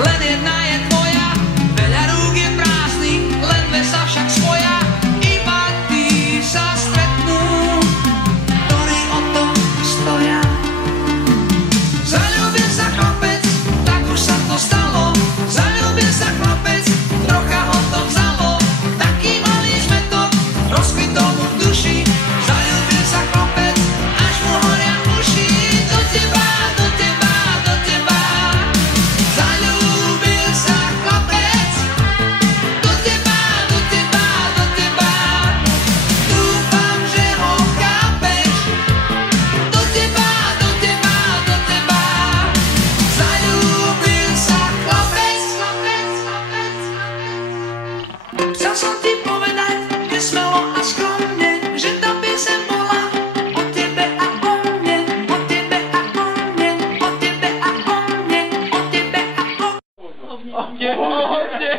len jedna je tvoja, veľa rúk je prázdnych, len dve sa však spoja. Iba tí sa stretnú, ktorí o tom stoja. Zaľúbil sa chlapec, tak už sa to stalo. Zaľúbil sa chlapec, trocha ho to vzalo. Taký malý zmetok rozkvitol mu v duši. Zaľúbil sa chlapec, až mu horia uši. Do teba, do teba, do teba. Zaľúbil sa chlapec, do teba, do teba, do teba. Dúfam, že ho chápeš. Do teba, do teba, do teba. Zaľúbil sa chlapec, chlapec, chlapec, chlapec. Chcel som ti povedať nesmelo a skromne, že tá pieseň bola o tebe a o mne, o tebe a o mne, o tebe a o mne, o tebe a o mne.